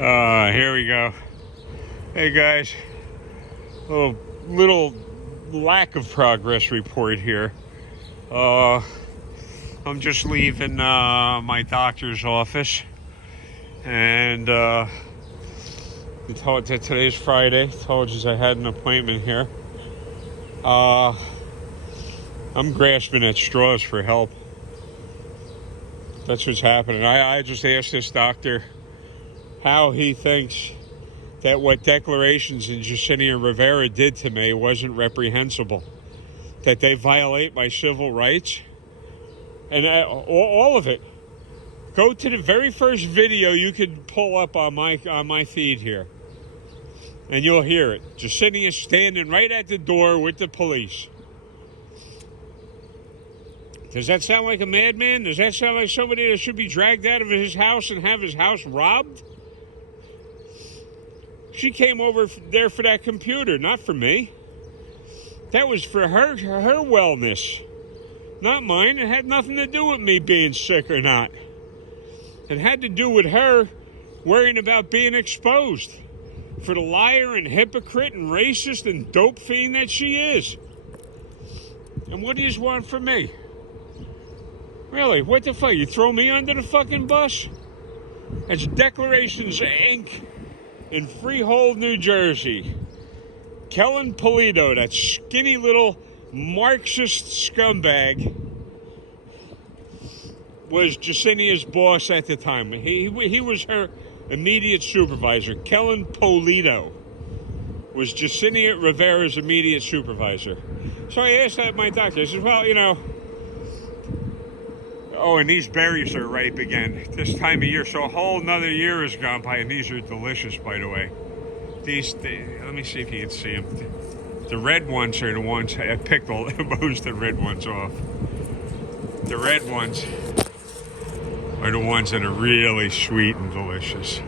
Here we go. Hey guys, little lack of progress report here. I'm just leaving my doctor's office, and today's Friday. Told you I had an appointment here. I'm grasping at straws for help. That's what's happening. I just asked this doctor how he thinks that what declarations in Yesenia Rivera did to me wasn't reprehensible, that they violate my civil rights, and all of it. Go to the very first video you could pull up on my feed here, and you'll hear it. Yesenia standing right at the door with the police. Does that sound like a madman? Does that sound like somebody that should be dragged out of his house and have his house robbed? She came over there for that computer, not for me. That was for her wellness, not mine. It had nothing to do with me being sick or not. It had to do with her worrying about being exposed for the liar and hypocrite and racist and dope fiend that she is. And what do you want from me? Really, what the fuck? You throw me under the fucking bus? That's Declarations Inc. in Freehold, New Jersey. Kellen Polito, that skinny little Marxist scumbag, was Yesenia's boss at the time. He was her immediate supervisor. Kellen Polito was Yesenia Rivera's immediate supervisor. So I asked my doctor, I said, well, you know, oh, and these berries are ripe again this time of year. So a whole nother year has gone by, and these are delicious, by the way. Let me see if you can see them. The red ones are the ones I picked most of the red ones off. The red ones are the ones that are really sweet and delicious.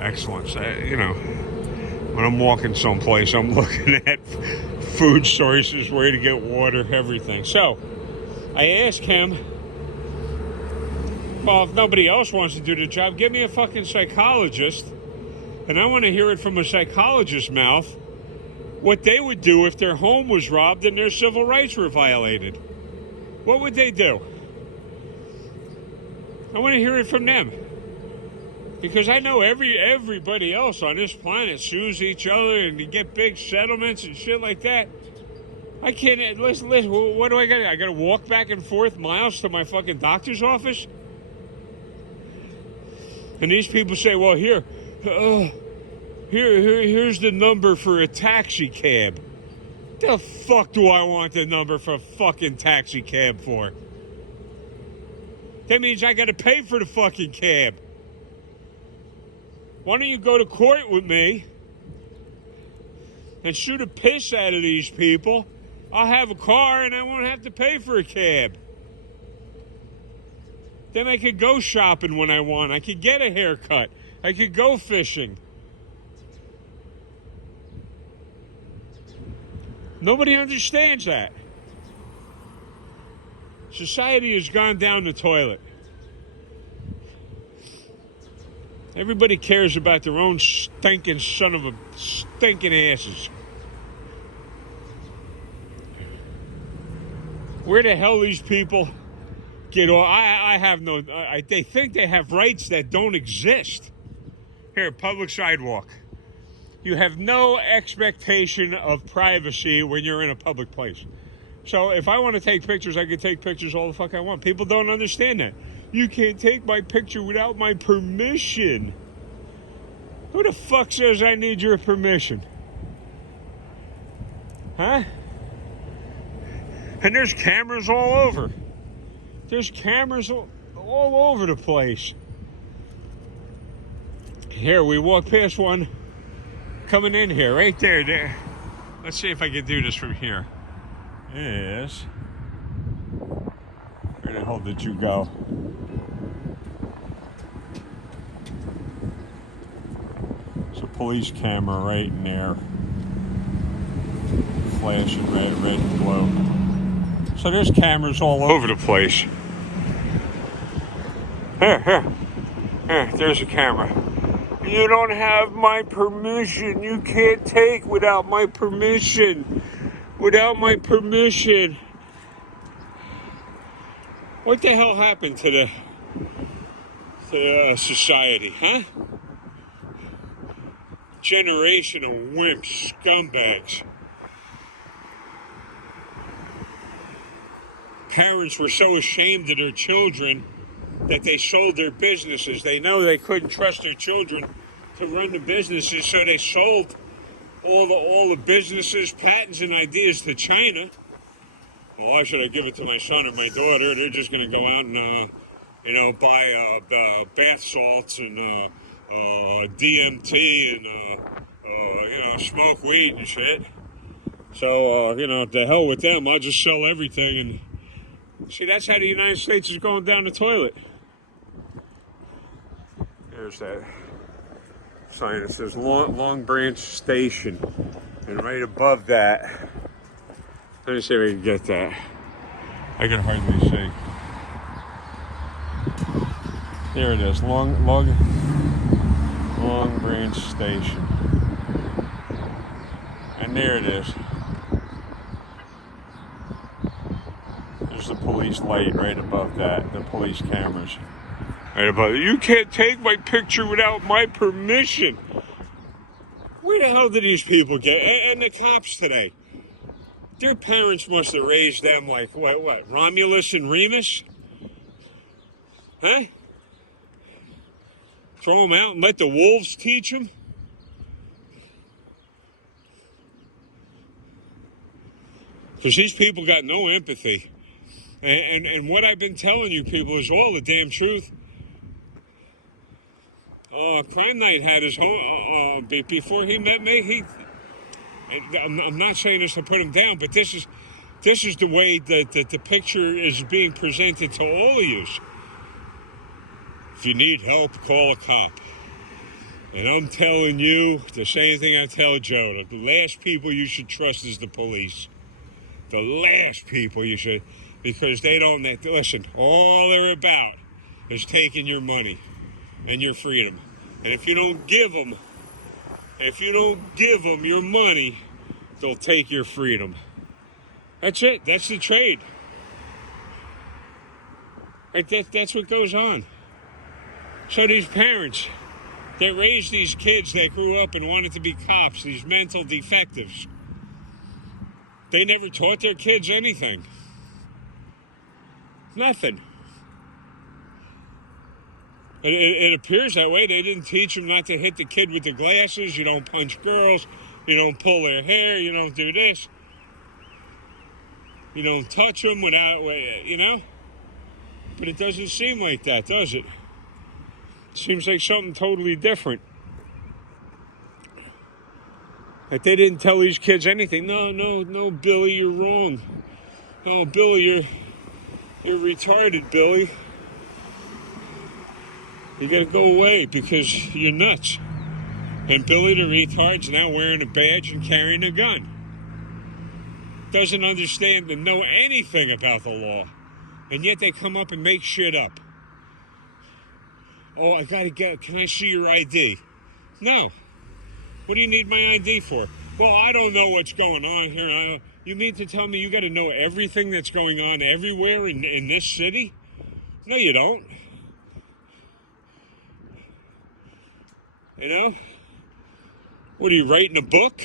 Excellent. So, you know, when I'm walking someplace, I'm looking at food sources, where to get water, everything. So I asked him, well, if nobody else wants to do the job, give me a fucking psychologist, and I want to hear it from a psychologist's mouth what they would do if their home was robbed and their civil rights were violated. What would they do? I want to hear it from them, because I know everybody else on this planet sues each other and they get big settlements and shit like that. I can't. Listen. What do I got? I got to walk back and forth miles to my fucking doctor's office. And these people say, well, here's the number for a taxi cab. The fuck do I want the number for a fucking taxi cab for? That means I got to pay for the fucking cab. Why don't you go to court with me and shoot a piss out of these people? I'll have a car and I won't have to pay for a cab. Then I could go shopping when I want. I could get a haircut. I could go fishing. Nobody understands that. Society has gone down the toilet. Everybody cares about their own stinking son of a stinking asses. Where the hell these people get off? They think they have rights that don't exist. Here, public sidewalk. You have no expectation of privacy when you're in a public place. So if I want to take pictures, I can take pictures all the fuck I want. People don't understand that. You can't take my picture without my permission. Who the fuck says I need your permission? Huh? And there's cameras all over. There's cameras all over the place. Here, we walk past one coming in here, right there. Let's see if I can do this from here. Yes. Where the hell did you go? There's a police camera right in there. Flashing red and blue. So there's cameras all over the place. Here, there's a camera. You don't have my permission. You can't take without my permission. Without my permission. What the hell happened to the society, huh? Generation of wimps, scumbags. Parents were so ashamed of their children that they sold their businesses. They know they couldn't trust their children to run the businesses, so they sold all the businesses, patents, and ideas to China. Well, why should I give it to my son or my daughter? They're just going to go out and, buy bath salts and DMT and, smoke weed and shit. So, the hell with them. I'll just sell everything. And see, that's how the United States is going down the toilet. There's that sign that says Long Branch Station. And right above that, let me see if I can get that. I can hardly see. There it is, Long Branch Station. And there it is. There's the police light right above that, the police cameras. Right above it. You can't take my picture without my permission. Where the hell did these people get? And the cops today. Their parents must have raised them like, what, Romulus and Remus? Huh? Throw them out and let the wolves teach them? Because these people got no empathy. And what I've been telling you people is all the damn truth. Crime Night had his home, before he met me, I'm not saying this to put him down, but this is the way that the picture is being presented to all of you. If you need help, call a cop. And I'm telling you the same thing I tell Joe. That the last people you should trust is the police. The last people you should, because they don't, listen, all they're about is taking your money and your freedom. And if you don't give them your money, they'll take your freedom. That's it. That's the trade. That's what goes on. So these parents that raised these kids that grew up and wanted to be cops, these mental defectives, they never taught their kids anything. Nothing. It appears that way. They didn't teach them not to hit the kid with the glasses. You don't punch girls. You don't pull their hair. You don't do this. You don't touch them without, But it doesn't seem like that, does it? It seems like something totally different. Like they didn't tell these kids anything. No, Billy, you're wrong. No, Billy, you're retarded, Billy. You gotta go away because you're nuts. And Billy the retard's now wearing a badge and carrying a gun. Doesn't understand and know anything about the law. And yet they come up and make shit up. Oh, can I see your ID? No. What do you need my ID for? Well, I don't know what's going on here. You mean to tell me you got to know everything that's going on everywhere in this city? No, you don't. What are you, writing a book?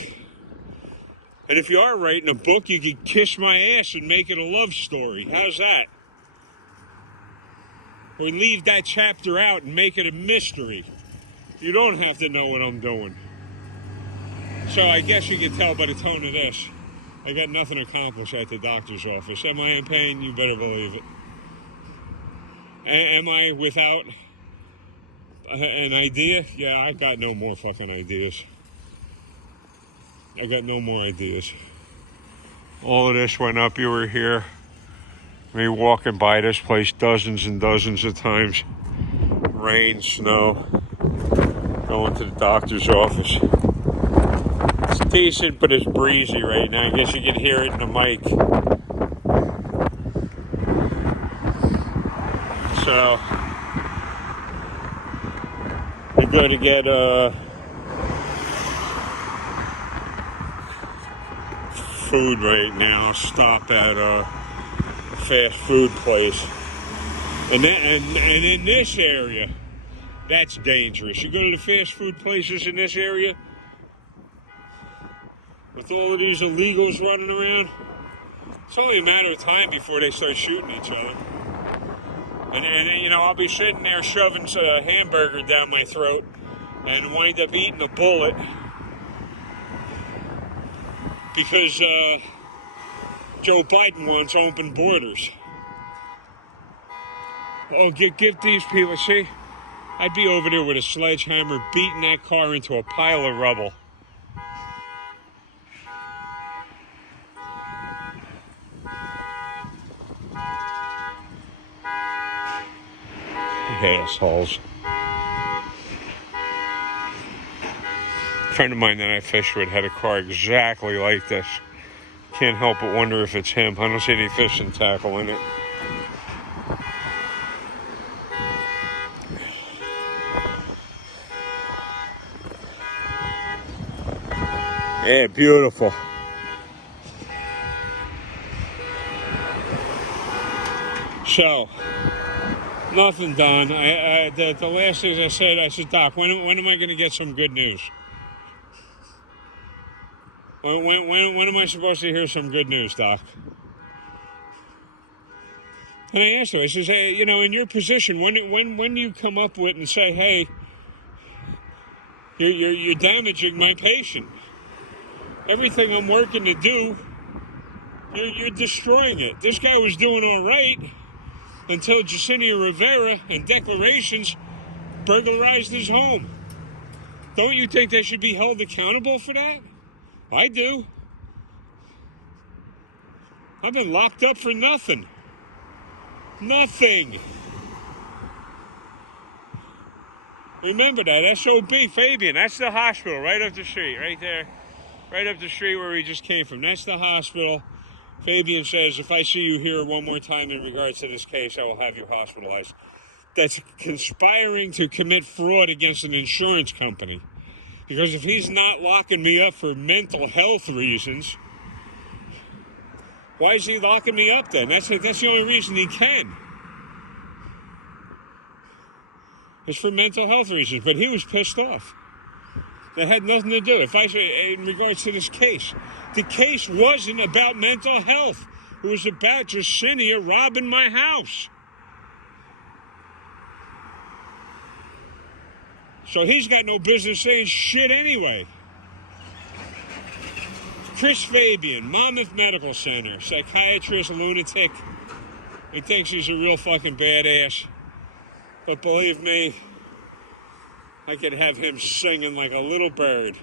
And if you are writing a book, you could kiss my ass and make it a love story. How's that? Or leave that chapter out and make it a mystery. You don't have to know what I'm doing. So I guess you can tell by the tone of this, I got nothing accomplished at the doctor's office. Am I in pain? You better believe it. Am I without an idea? Yeah, I got no more fucking ideas. I got no more ideas. All of this went up. You were here. Me walking by this place dozens and dozens of times. Rain, snow. Going to the doctor's office. It's decent, but it's breezy right now. I guess you can hear it in the mic. So, go to get food right now. Stop at a fast food place, and in this area, that's dangerous. You go to the fast food places in this area with all of these illegals running around. It's only a matter of time before they start shooting each other. And you know, I'll be sitting there shoving a hamburger down my throat and wind up eating a bullet because Joe Biden wants open borders. Oh, give these people, see, I'd be over there with a sledgehammer beating that car into a pile of rubble. Assholes. A friend of mine that I fished with had a car exactly like this. Can't help but wonder if it's him. I don't see any fishing tackle in it. Yeah, beautiful. So, nothing done. The last thing I said, Doc, when am I going to get some good news? When am I supposed to hear some good news, Doc? And I asked him, I says, hey, you know, in your position, when do you come up with and say, hey, you're damaging my patient? Everything I'm working to do, you're destroying it. This guy was doing all right until Jacinia Rivera and declarations burglarized his home. Don't you think they should be held accountable for that? I do. I've been locked up for nothing. Nothing. Remember that, SOB, Fabian, that's the hospital right up the street, right there. Right up the street where we just came from. That's the hospital. Fabian says, if I see you here one more time in regards to this case, I will have you hospitalized. That's conspiring to commit fraud against an insurance company. Because if he's not locking me up for mental health reasons, why is he locking me up then? That's the only reason he can. It's for mental health reasons. But he was pissed off. That had nothing to do. If I say in regards to this case, the case wasn't about mental health. It was about Jacinia robbing my house. So he's got no business saying shit anyway. Chris Fabian, Monmouth Medical Center, psychiatrist, lunatic. He thinks he's a real fucking badass. But believe me, I could have him singing like a little bird.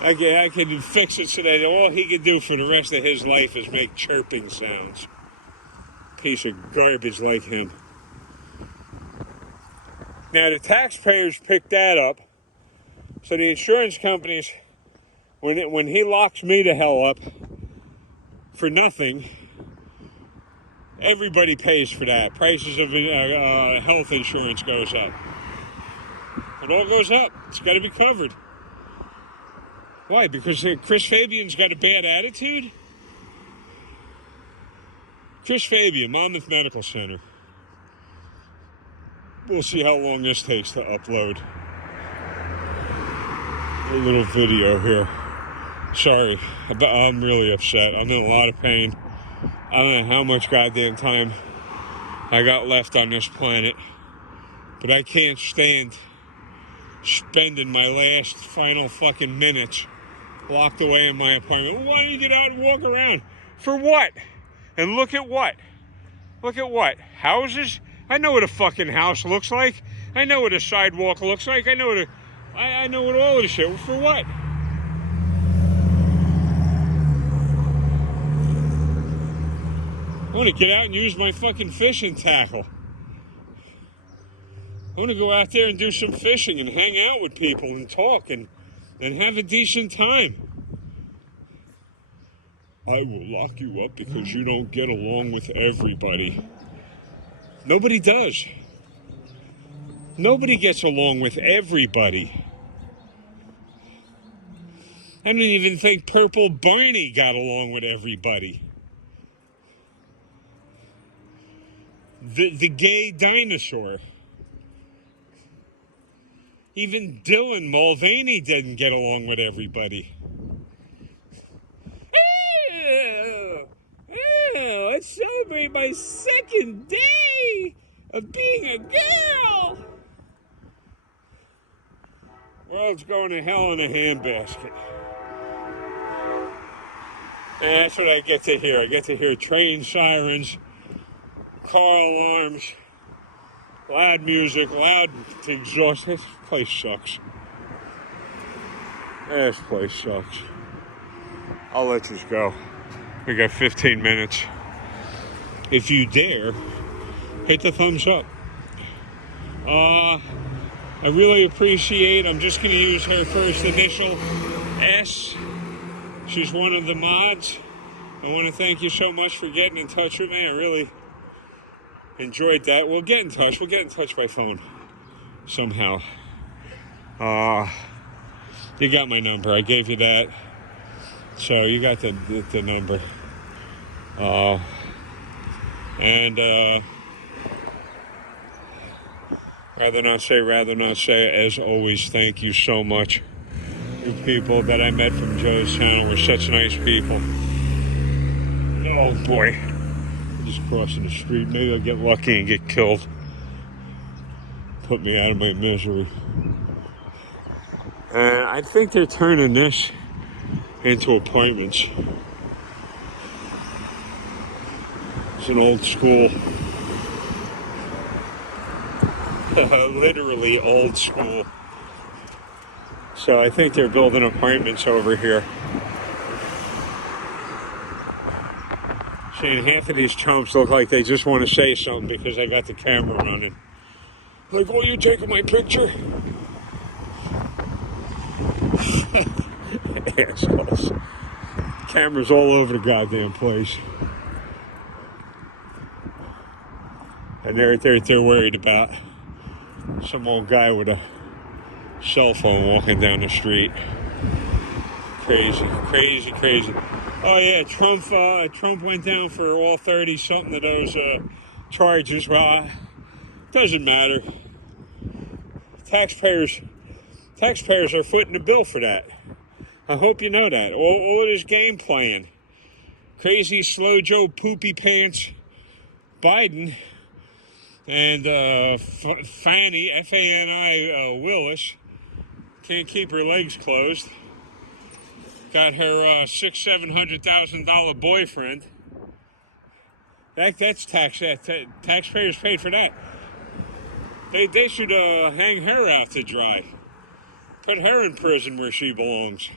I could fix it so that all he could do for the rest of his life is make chirping sounds. Piece of garbage like him. Now, the taxpayers picked that up. So the insurance companies, when he locks me the hell up for nothing, everybody pays for that. Prices of health insurance goes up. It all goes up. It's got to be covered. Why? Because Chris Fabian's got a bad attitude? Chris Fabian, Monmouth Medical Center. We'll see how long this takes to upload. A little video here. Sorry, I'm really upset. I'm in a lot of pain. I don't know how much goddamn time I got left on this planet, but I can't stand spending my last final fucking minutes locked away in my apartment. Why don't you get out and walk around? For what? And look at what? Look at what? Houses? I know what a fucking house looks like. I know what a sidewalk looks like. I know what all of this shit. For what? I want to get out and use my fucking fishing tackle. I want to go out there and do some fishing and hang out with people and talk and have a decent time. I will lock you up because you don't get along with everybody. Nobody does. Nobody gets along with everybody. I don't even think Purple Barney got along with everybody. The gay dinosaur. Even Dylan Mulvaney didn't get along with everybody. Let's celebrate my second day of being a girl. World's going to hell in a handbasket. And that's what I get to hear. I get to hear train sirens, car alarms, loud music, loud exhaust. This place sucks. This place sucks. I'll let you go. We got 15 minutes. If you dare, hit the thumbs up. I really appreciate, I'm just going to use her first initial, S. She's one of the mods. I want to thank you so much for getting in touch with me. I really enjoyed that. We'll get in touch. We'll get in touch by phone somehow. You got my number. I gave you that. So you got the number. Rather not say, as always, thank you so much. You people that I met from Joe's channel were such nice people. Oh boy. I'm just crossing the street. Maybe I'll get lucky and get killed. Put me out of my misery. And I think they're turning this into apartments. It's an old school. Literally old school. So I think they're building apartments over here. See, half of these chumps look like they just want to say something because I got the camera running. Like, oh, you taking my picture? Assholes. Cameras all over the goddamn place. And they're worried about some old guy with a cell phone walking down the street. Crazy. Oh yeah, Trump went down for all 30-something of those charges. Well, doesn't matter. Taxpayers are footing the bill for that. I hope you know that. All of this game playing. Crazy slow Joe poopy pants Biden and Fannie, F-A-N-I, Willis, can't keep her legs closed. Got her $600,000-$700,000 boyfriend. That's taxpayers paid for that. They should hang her out to dry. Put her in prison where she belongs.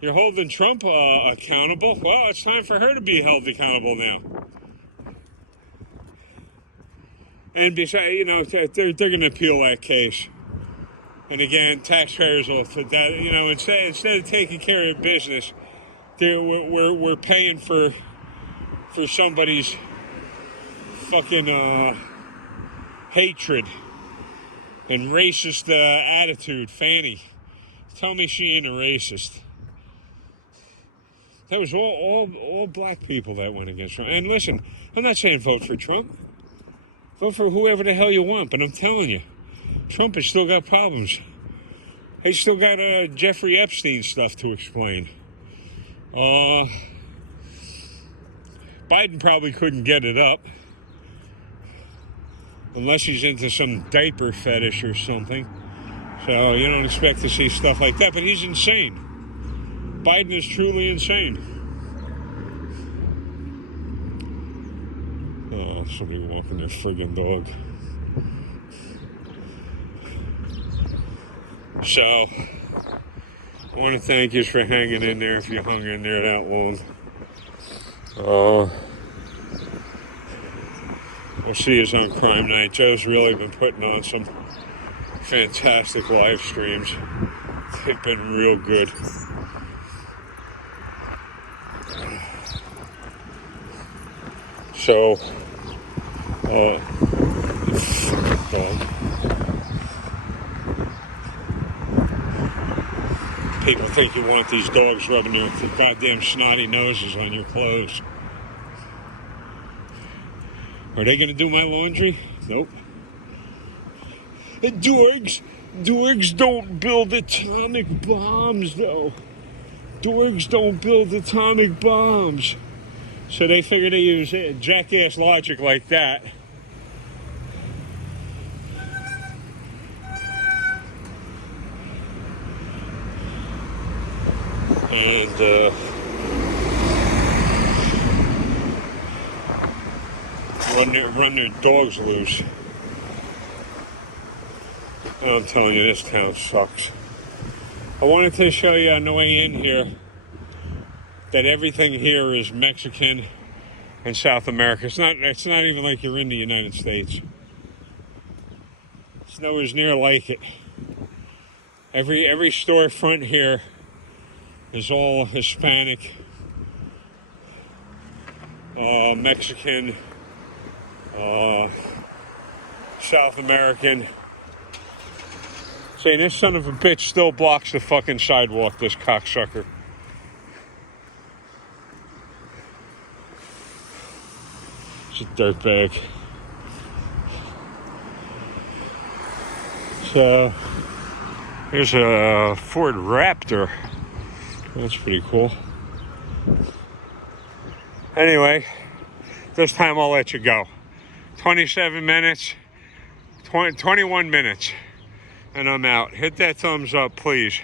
You're holding Trump accountable. Well, it's time for her to be held accountable now. And besides, you know, they're going to appeal that case. And again, taxpayers will, you know, instead of taking care of business, we're paying for somebody's fucking hatred and racist attitude. Fannie, tell me she ain't a racist. That was all black people that went against Trump. And listen, I'm not saying vote for Trump. Vote for whoever the hell you want, but I'm telling you, Trump has still got problems. He's still got Jeffrey Epstein stuff to explain. Biden probably couldn't get it up. Unless he's into some diaper fetish or something. So you don't expect to see stuff like that, but he's insane. Biden is truly insane. Oh, somebody walking their friggin' dog. So, I want to thank you for hanging in there if you hung in there that long. We'll see you on Crime Night. Joe's really been putting on some fantastic live streams. They've been real good. So, Dog. People think you want these dogs rubbing their goddamn snotty noses on your clothes. Are they gonna do my laundry? Nope. And dogs don't build atomic bombs, though. Dogs don't build atomic bombs. So they figure they use jackass logic like that. And run their dogs loose. I'm telling you, this town sucks. I wanted to show you on the way in here that everything here is Mexican and South America. It's not even like you're in the United States. It's nowhere near like it. Every storefront here is all Hispanic, Mexican, South American. See, this son of a bitch still blocks the fucking sidewalk, this cocksucker. It's a dirtbag. So, here's a Ford Raptor. That's pretty cool. Anyway, this time I'll let you go. 27 minutes, 21 minutes, and I'm out. Hit that thumbs up, please.